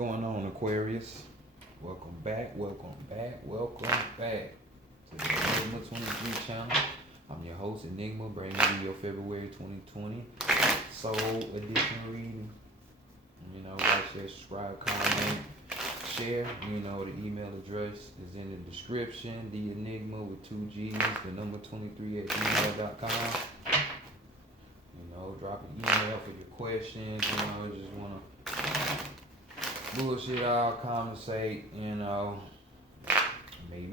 going on, Aquarius? Welcome back, welcome back, welcome back to the Enigma 23 channel. I'm your host, Enigma, bringing you your February 2020 Soul Edition reading. Like, share, subscribe, comment, share. The email address is in the description. The Enigma with 2 G's, the number 23 at gmail.com. Drop an email for your questions. Just want to bullshit out, conversate, maybe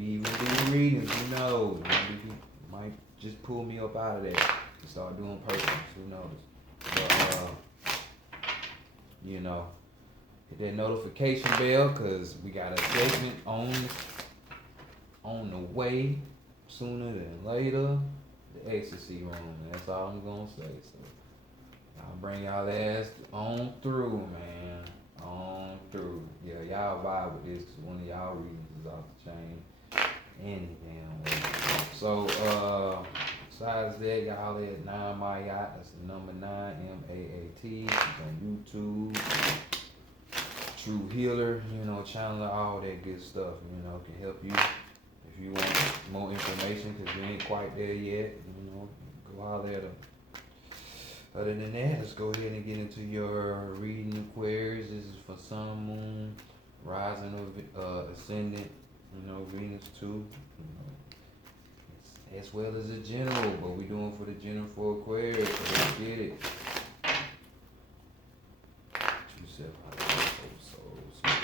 even do readings, maybe he might just pull me up out of that and start doing personals, who knows, but, hit that notification bell, because we got a segment on the way, sooner than later, the ecstasy room, and that's all I'm gonna say, so I'll bring y'all ass on through, man. On through. Yeah, y'all vibe with this, because one of y'all readings is off the chain. Any damn way. So, besides that, y'all at 9 Mayat. That's the number 9, MAAT. She's on YouTube. True Healer, channeler, all that good stuff, can help you. If you want more information, because we ain't quite there yet, go holler at her. Other than that, let's go ahead and get into your reading, Aquarius. This is for Sun, Moon, Rising, of Ascendant, Venus too, as well as a general, but we're doing for the general for Aquarius, so let's get it. True self, soul, true self.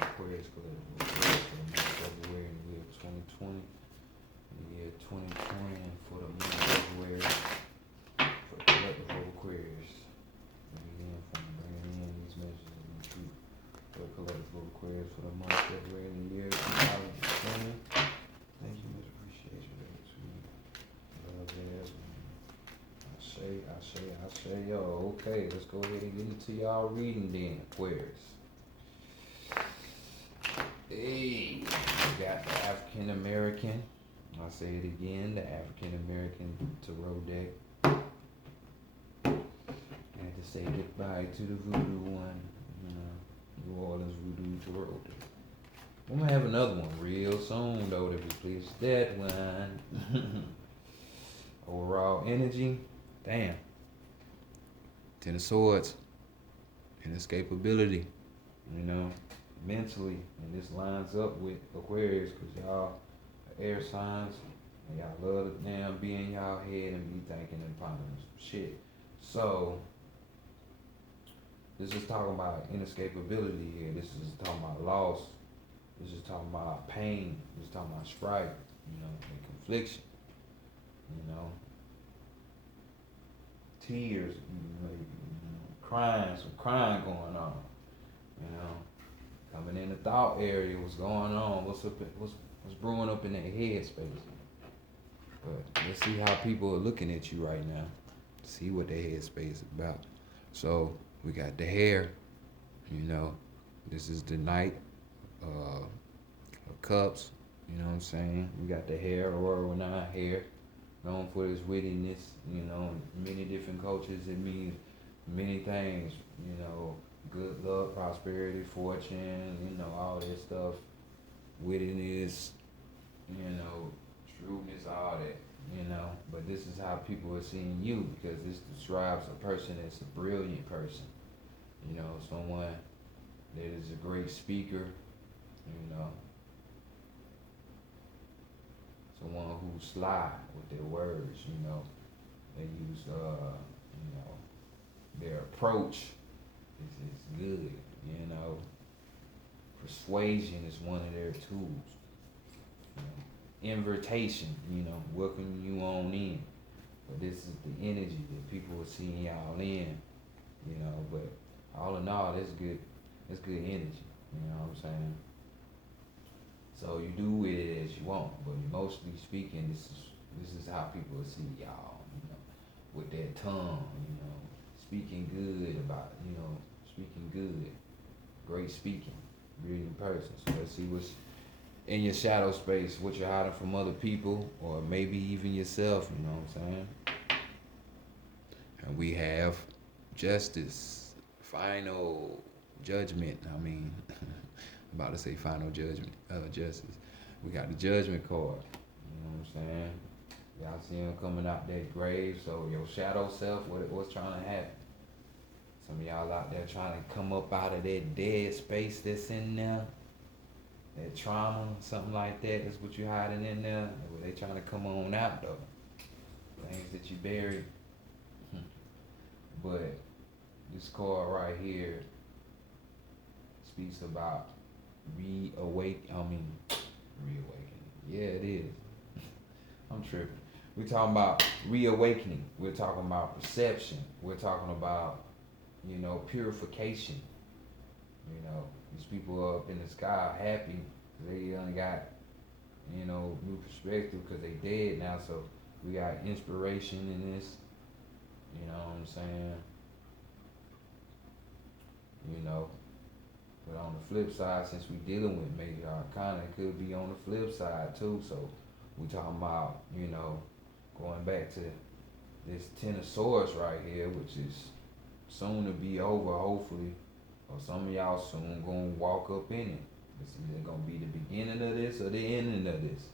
Aquarius collective for the month of February in the year 2020. The year 2020, and for the month of February for the collective of Aquarius. Again, from bringing in these messages of the truth for the collective of Aquarius for the month of February in the year 2020. Thank you, much appreciation, baby. Sweet. Love ass. I say, yo, okay, let's go ahead and get into y'all reading then, Aquarius. Hey, we got the African American. I'll say it again, the African American tarot deck. I had to say goodbye to the voodoo one, New Orleans voodoo tarot deck. I'm gonna have another one real soon though to replace that one. Overall energy, damn. 10 of Swords, inescapability, mentally, and this lines up with Aquarius, because y'all are air signs, and y'all love to damn be in y'all head and be thinking and pondering some shit. So, this is talking about inescapability here. This is talking about loss. This is talking about pain. This is talking about strife, and confliction, tears, crying, some crying going on, coming in the thought area, what's going on, what's brewing up in their head space. But let's see how people are looking at you right now. See what their head space is about. So we got the hair, this is the Knight of Cups, what I'm saying? We got the hair, Aurora Renee hair, known for his wittiness, many different cultures, it means many things, good luck, prosperity, fortune, all that stuff, wittiness, trueness, all that, but this is how people are seeing you, because this describes a person that's a brilliant person, someone that is a great speaker, who sly with their words, they use, their approach is good, you know. Persuasion is one of their tools. Invitation, welcome you on in. But this is the energy that people are seeing y'all in, but all in all, that's good energy, you know what I'm saying? So you do with it as you want, but mostly speaking, this is how people will see y'all, with their tongue, speaking good about, speaking good, great speaking, brilliant person. So let's see what's in your shadow space, what you're hiding from other people, or maybe even yourself, you know what I'm saying? And we have justice, final judgment. I'm about to say final judgment, justice. We got the judgment card, you know what I'm saying? Y'all see him coming out that grave, so your shadow self, what's trying to happen? Some of y'all out there trying to come up out of that dead space that's in there, that trauma, something like that. That's what you hiding in there. They trying to come on out though. Things that you buried. But this card right here speaks about reawakening. Yeah, it is. I'm tripping. We're talking about reawakening. We're talking about perception. We're talking about, purification. These people are up in the sky happy because they only got, new perspective because they dead now. So we got inspiration in this. You know what I'm saying? But on the flip side, since we dealing with major arcana, it could be on the flip side too. So we talking about, going back to this Ten of Swords right here, which is soon to be over, hopefully. Or some of y'all soon gonna walk up in it. It's either gonna be the beginning of this or the ending of this.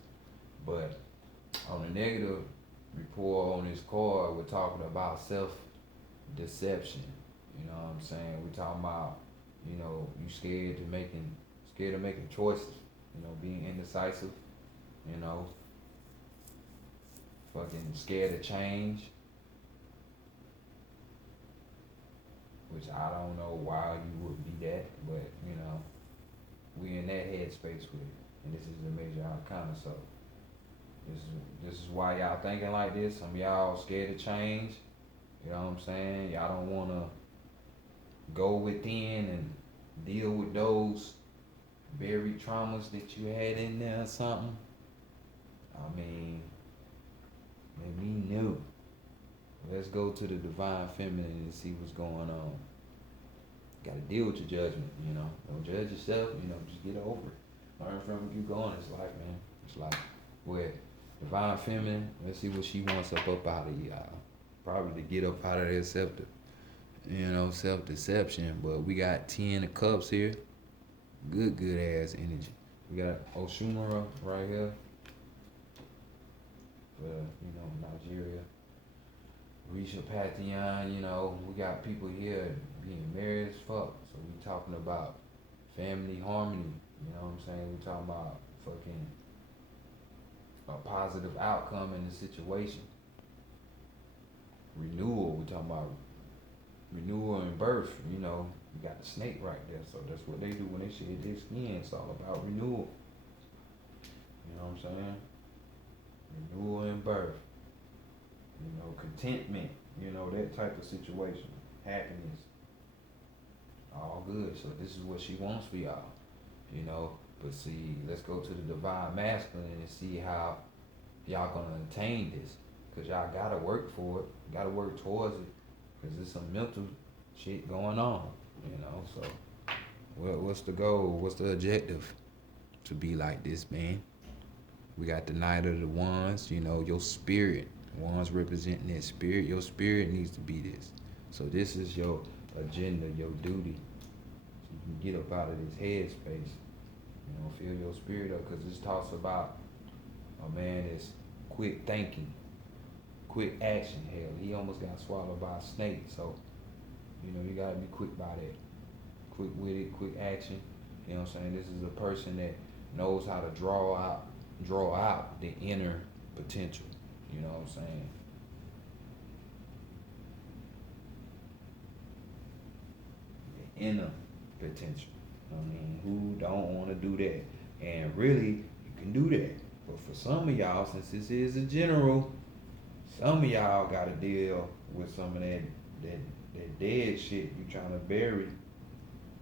But on the negative report on this card, we're talking about self-deception. You know what I'm saying? We're talking about, you scared of making choices. Being indecisive. Fucking scared of change. Which I don't know why you would be that, but we in that headspace with it, and this is the major arcana. So this is why y'all thinking like this. Some of y'all scared of change. You know what I'm saying? Y'all don't want to go within and deal with those buried traumas that you had in there or something. Let me know. Let's go to the divine feminine and see what's going on. Gotta deal with your judgment, Don't judge yourself, just get over it. Learn from it, keep going. It's life, man. It's life. With divine feminine, let's see what she wants up out of y'all. Probably to get up out of that self-deception. But we got 10 of cups here. Good ass energy. We got Oshumara right here. Nigeria. Risha Pathian, we got people here being married as fuck. So we talking about family harmony, you know what I'm saying? We talking about fucking a positive outcome in the situation. Renewal, we talking about renewal and birth, you got the snake right there. So that's what they do when they shed their skin. It's all about renewal. You know what I'm saying? Renewal and birth. Contentment, that type of situation. Happiness. All good. So this is what she wants for y'all. But see, let's go to the divine masculine and see how y'all gonna attain this. Cause y'all gotta work for it. Gotta work towards it. Cause there's some mental shit going on. So what's the goal? What's the objective? To be like this, man. We got the Knight of the Wands, your spirit. Wands representing that spirit. Your spirit needs to be this. So this is your agenda, your duty. So you can get up out of this headspace. Feel your spirit up, because this talks about a man that's quick thinking, quick action. Hell, he almost got swallowed by a snake. So, you gotta be quick by that. Quick with it, quick action. You know what I'm saying? This is a person that knows how to draw out the inner potential. You know what I'm saying? The inner potential. I mean, who don't want to do that? And really, you can do that. But for some of y'all, since this is a general, some of y'all got to deal with some of that dead shit you trying to bury,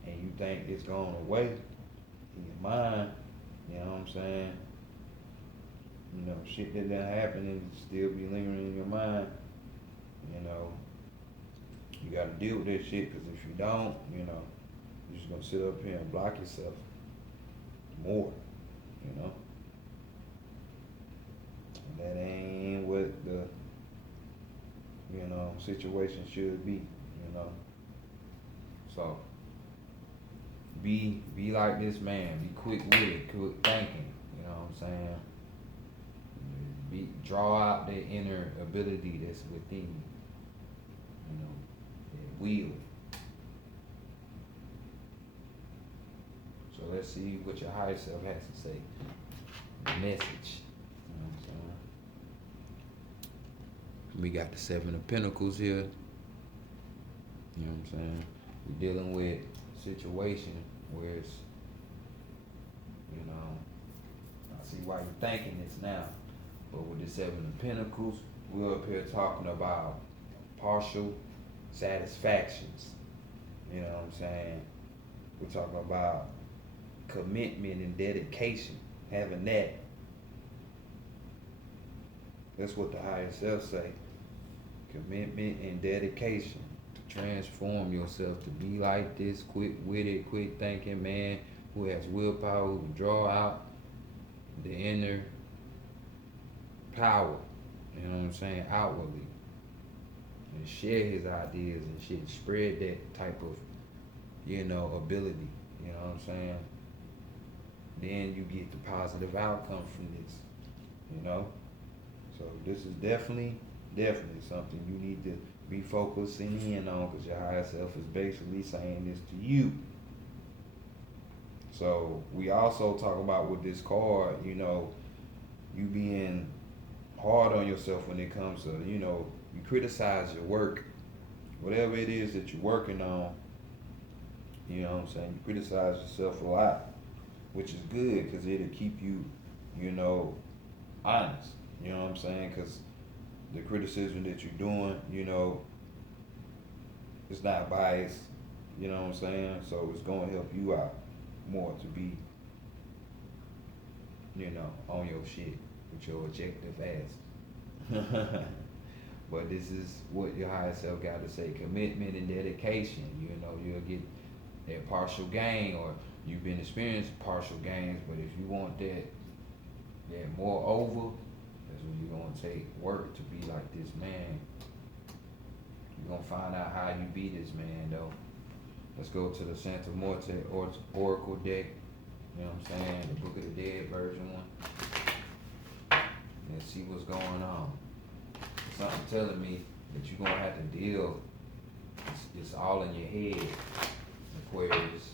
and you think it's going away in your mind. You know what I'm saying? You know, shit that done happen and still be lingering in your mind. You know, you got to deal with that shit, because if you don't, you know, you're just gonna sit up here and block yourself more. You know, and that ain't what the situation should be. You know, so be like this man. Be quick witted, quick thinking. You know what I'm saying? Draw out the inner ability that's within you. You know, that will. So let's see what your higher self has to say. The message. You know what I'm saying? We got the Seven of Pentacles here. You know what I'm saying? We're dealing with a situation where it's, you know, I see why you're thinking this now. But with the Seven of Pentacles, we're up here talking about partial satisfactions. You know what I'm saying? We're talking about commitment and dedication. Having that. That's what the higher self say. Commitment and dedication. To transform yourself to be like this quick-witted, quick-thinking man who has willpower, who can draw out the inner power, you know what I'm saying, outwardly, and share his ideas and shit, spread that type of, ability, you know what I'm saying. Then you get the positive outcome from this, you know. So this is definitely something you need to be focusing in on, because your higher self is basically saying this to you. So we also talk about with this card, you being hard on yourself when it comes to, you criticize your work, whatever it is that you're working on, you know what I'm saying, you criticize yourself a lot, which is good, because it'll keep you, honest, you know what I'm saying, because the criticism that you're doing, it's not biased, you know what I'm saying, so it's going to help you out more to be, on your shit with your objective ass. But this is what your higher self got to say. Commitment and dedication. You'll get that partial gain, or you've been experiencing partial gains, but if you want that more over, that's when you're going to take work to be like this man. You're going to find out how you be this man, though. Let's go to the Santa Morte Oracle deck. You know what I'm saying? The Book of the Dead version one. Let's see what's going on. Something telling me that you're going to have to deal. It's all in your head, Aquarius.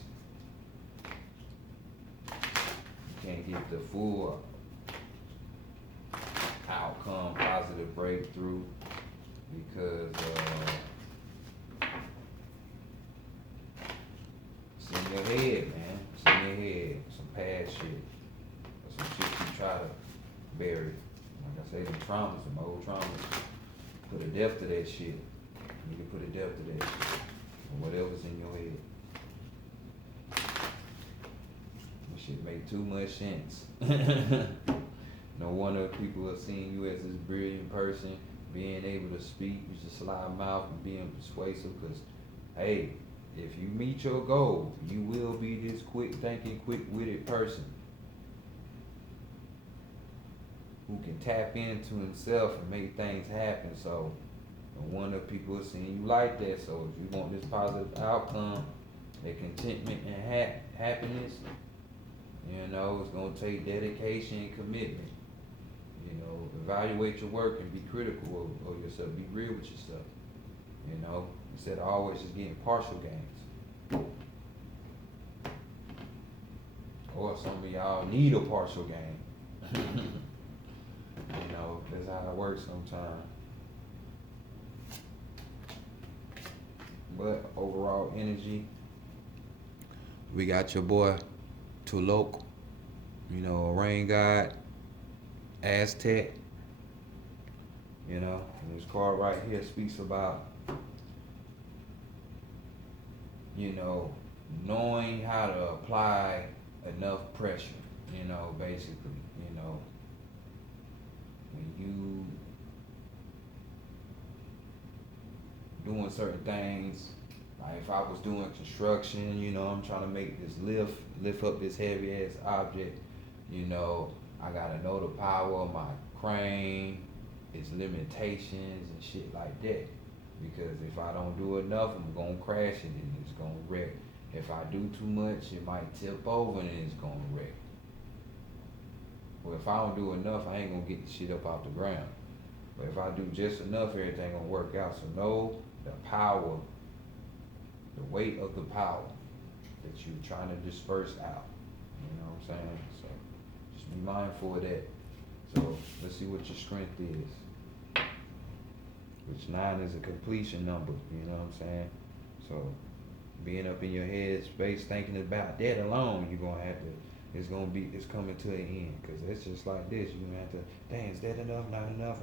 You can't get the full outcome, positive breakthrough, because it's in your head, man. It's in your head. Some past shit. Or some shit you try to bury. Like I say, them traumas, some old traumas. Put a depth to that shit. You can put a depth to that shit. Or whatever's in your head. That shit make too much sense. No wonder people are seeing you as this brilliant person, being able to speak with your sly mouth and being persuasive, because, hey, if you meet your goal, you will be this quick thinking, quick witted person who can tap into himself and make things happen. So no wonder people are seeing you like that. So if you want this positive outcome, that contentment and happiness, it's going to take dedication and commitment. Evaluate your work and be critical of yourself. Be real with yourself. Instead of always just getting partial gains. Or some of y'all need a partial gain. how it works sometimes. But overall energy, we got your boy Tulok, a rain god, Aztec, and this card right here speaks about, knowing how to apply enough pressure, basically, when you doing certain things, like if I was doing construction, I'm trying to make this lift up this heavy ass object, I gotta know the power of my crane, its limitations and shit like that. Because if I don't do enough, I'm gonna crash it and it's gonna wreck. If I do too much, it might tip over and it's gonna wreck. Well, if I don't do enough, I ain't gonna get the shit up off the ground. But if I do just enough, everything gonna work out. So know the power, the weight of the power that you're trying to disperse out. You know what I'm saying? So just be mindful of that. So let's see what your strength is. Which 9 is a completion number, you know what I'm saying? So being up in your head space, thinking about that alone, you're gonna have to, it's coming to an end. Cause it's just like this, you're gonna have to, dang, is that enough, not enough?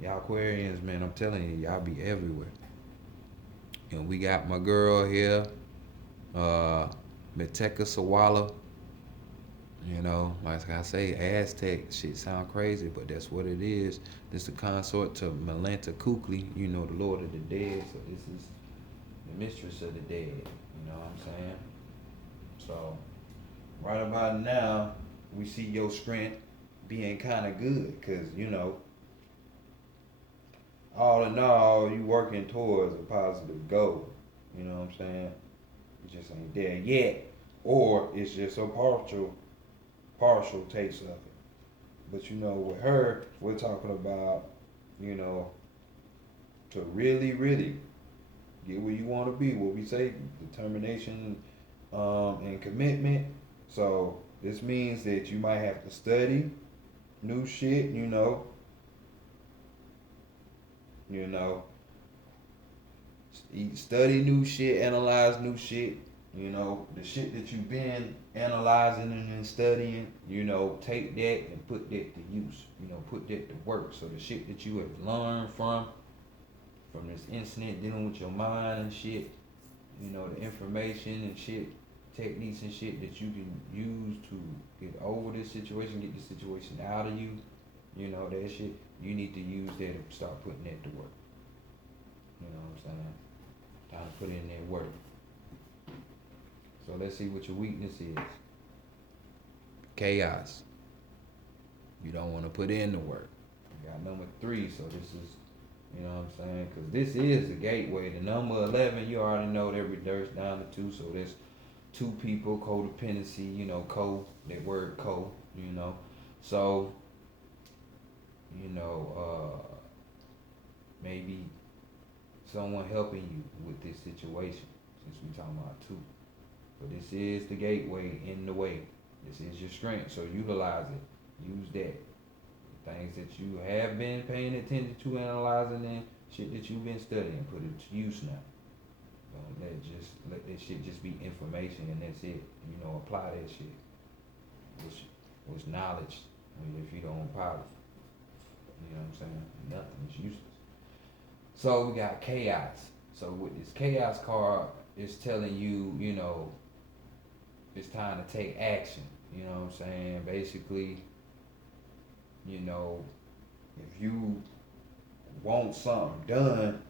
Y'all Aquarians, man, I'm telling you, y'all be everywhere. And we got my girl here, Meteka Sawala. Like I say, Aztec shit sound crazy, but that's what it is. This is a consort to Melanta Kukli, the Lord of the Dead. So this is the mistress of the dead. You know what I'm saying? So right about now, we see your strength being kind of good, cause all in all, you working towards a positive goal. You know what I'm saying? You just ain't there yet, or it's just so partial taste of it. But with her, we're talking about, to really, really get where you want to be. What we say, determination, and commitment. So this means that you might have to study new shit, study new shit, analyze new shit. The shit that you've been analyzing and studying, take that and put that to use, put that to work. So the shit that you have learned from this incident dealing with your mind and shit, the information and shit, techniques and shit that you can use to get over this situation, get the situation out of you, that shit, you need to use that and start putting that to work. You know what I'm saying? Time to put in that work. So let's see what your weakness is. Chaos. You don't want to put in the work. You got number 3, so this is, you know what I'm saying? Because this is the gateway. The number 11, you already know that reduced down to 2, so there's 2 people, codependency, that word co, So, maybe someone helping you with this situation, since we talking about 2. But this is the gateway in the way. This is your strength, so utilize it. Use that. Things that you have been paying attention to, analyzing, and shit that you've been studying, put it to use now. Don't let that shit just be information and that's it. Apply that shit. Which knowledge, if you don't apply it. You know what I'm saying? Nothing is useless. So we got chaos. So with this chaos card, it's telling you, it's time to take action. You know what I'm saying? Basically, if you want something done,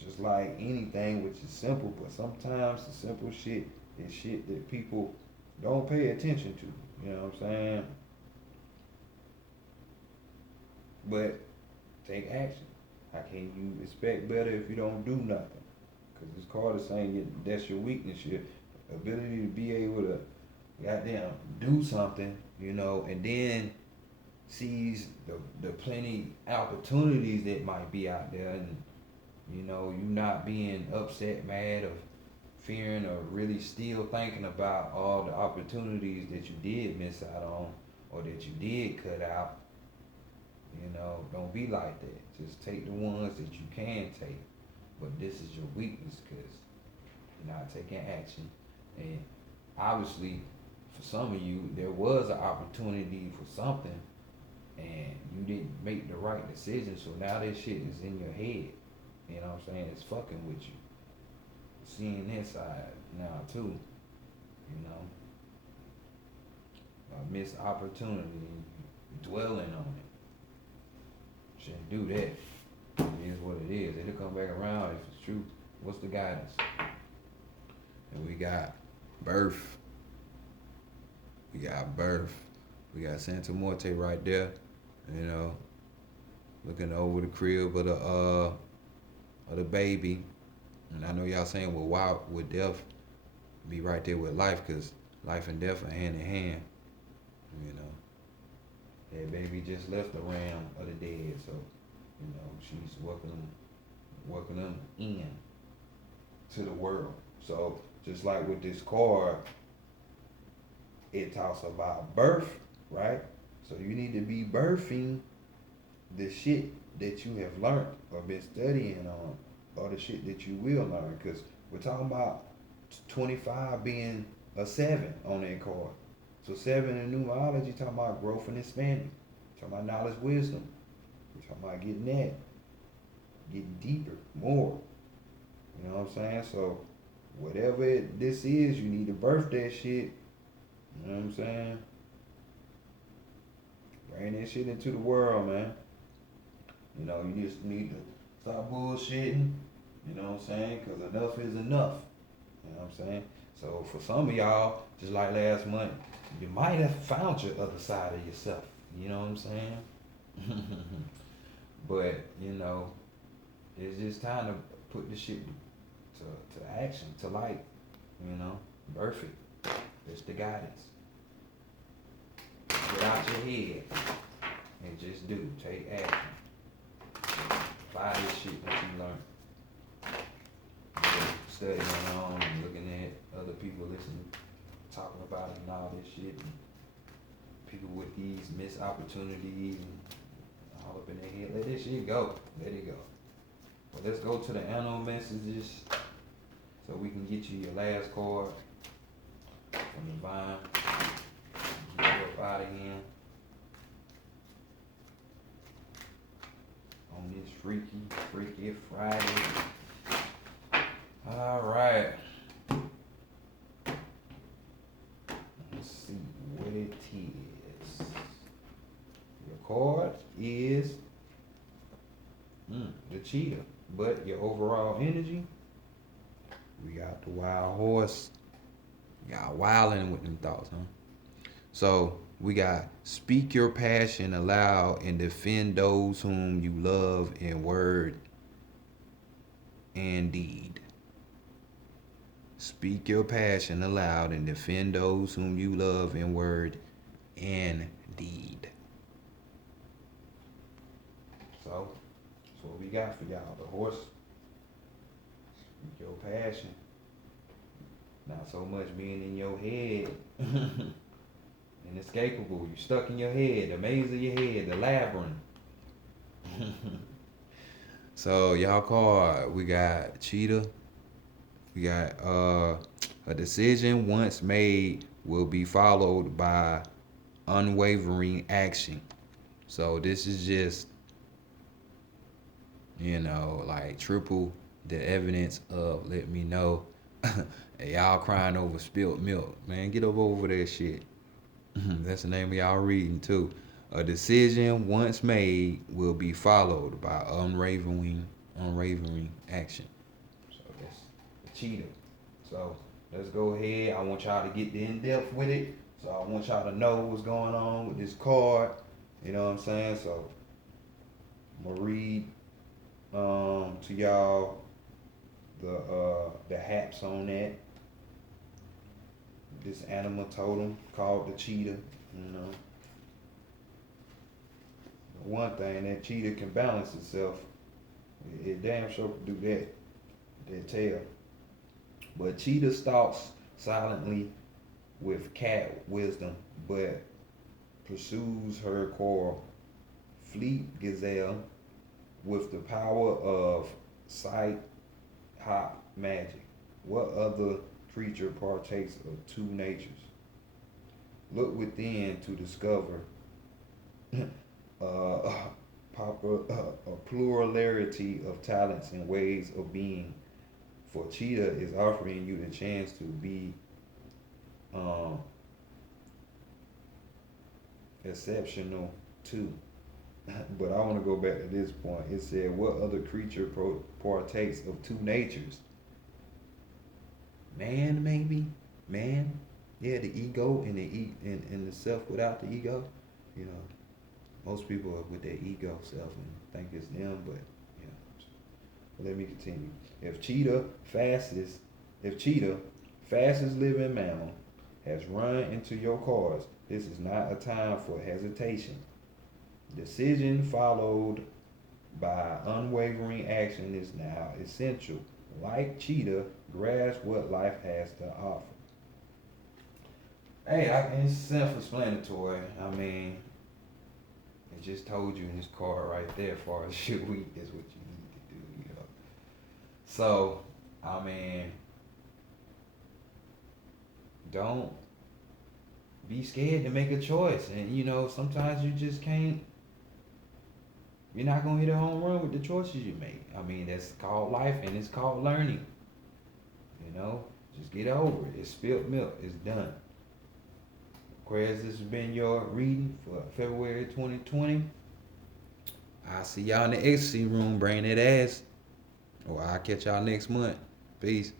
just like anything, which is simple, but sometimes the simple shit is shit that people don't pay attention to. You know what I'm saying? But take action. How can you expect better if you don't do nothing? Because this card is saying that's your weakness, your ability to be able to goddamn do something, and then sees the plenty opportunities that might be out there, and you not being upset, mad, or fearing, or really still thinking about all the opportunities that you did miss out on or that you did cut out. don't be like that. Just take the ones that you can take. But this is your weakness because you're not taking action. And obviously, for some of you, there was an opportunity for something and you didn't make the right decision. So now this shit is in your head. You know what I'm saying? It's fucking with you. Seeing this side now too. You know, a missed opportunity, dwelling on it. Shouldn't do that. It is what it is. It'll come back around if it's true. What's the guidance? And we got birth. We got birth. We got Santa Morte right there. You know, looking over the crib of the baby. And I know y'all saying, well, why would death be right there with life? Because life and death are hand in hand. You know, that baby just left the realm of the dead, so you know she's welcoming them in to the world. So just like with this card, it talks about birth, right? So you need to be birthing the shit that you have learned or been studying on, or the shit that you will learn. Because we're talking about 25 being a 7 on that card. So 7 in numerology talking about growth and expanding. Talking about knowledge, wisdom. We're talking about getting that. Getting deeper, more. You know what I'm saying? So whatever this is, you need to birth that shit. You know what I'm saying? Bring that shit into the world, man. You know, you just need to stop bullshitting. You know what I'm saying? Because enough is enough. You know what I'm saying? So for some of y'all, just like last month, you might have found your other side of yourself. You know what I'm saying? But, you know, it's just time to put this shit to action, to light. You know? Birth it. That's the guidance. Get out your head and just do. Take action. Apply this shit that you learned. Studying on and looking at other people listening, talking about it and all this shit. And people with these missed opportunities and all up in their head. Let this shit go. Let it go. Well, let's go to the animal messages so we can get you your last card from the vine. Get you up out of here on this freaky Friday. All right. Let's see what it is. Your card is the cheetah, but your overall energy, we got the wild horse. Y'all wilding with them thoughts, huh? So we got speak your passion aloud and defend those whom you love in word and deed. Speak your passion aloud and defend those whom you love in word and deed. So, that's what we got for y'all. The horse, speak your passion. Not so much being in your head. Inescapable. You stuck in your head. The maze of your head. The labyrinth. So, y'all card, we got cheetah. We got a decision once made will be followed by unwavering action. So this is just, you know, like triple the evidence of let me know. Hey, y'all crying over spilled milk. Man, get over that shit. That's the name of y'all reading too. A decision once made will be followed by unwavering action. So that's the cheetah. So let's go ahead. I want y'all to get in depth with it. So I want y'all to know what's going on with this card. You know what I'm saying? So I'm gonna read to y'all the haps on that. This animal totem called the cheetah. You know, one thing that cheetah can balance itself. It damn sure can do that. That tail. But cheetah stalks silently with cat wisdom, but pursues her quarrel, fleet gazelle with the power of sight, hot magic. What other creature partakes of two natures? Look within to discover a plurality of talents and ways of being. For cheetah is offering you the chance to be um, exceptional too. But I want to go back to this point. It said, "What other creature partakes of two natures? Man, maybe man. Yeah, the ego and and the self without the ego. You know, most people are with their ego self and think it's them, but you know." But let me continue. If cheetah, fastest living mammal, has run into your cars, this is not a time for hesitation. Decision followed by unwavering action is now essential. Like cheetah, grasp what life has to offer. Hey, it's self-explanatory. I mean, it just told you in this card right there, as far as your week is what you need to do. You know. So, I mean, don't be scared to make a choice. And you know, sometimes you just can't. You're not gonna hit a home run with the choices you make. I mean, that's called life and it's called learning. You know, just get over it. It's spilt milk. It's done. Aquarius, this has been your reading for February 2020. I'll see y'all in the ecstasy room, bring that ass. Or I'll catch y'all next month. Peace.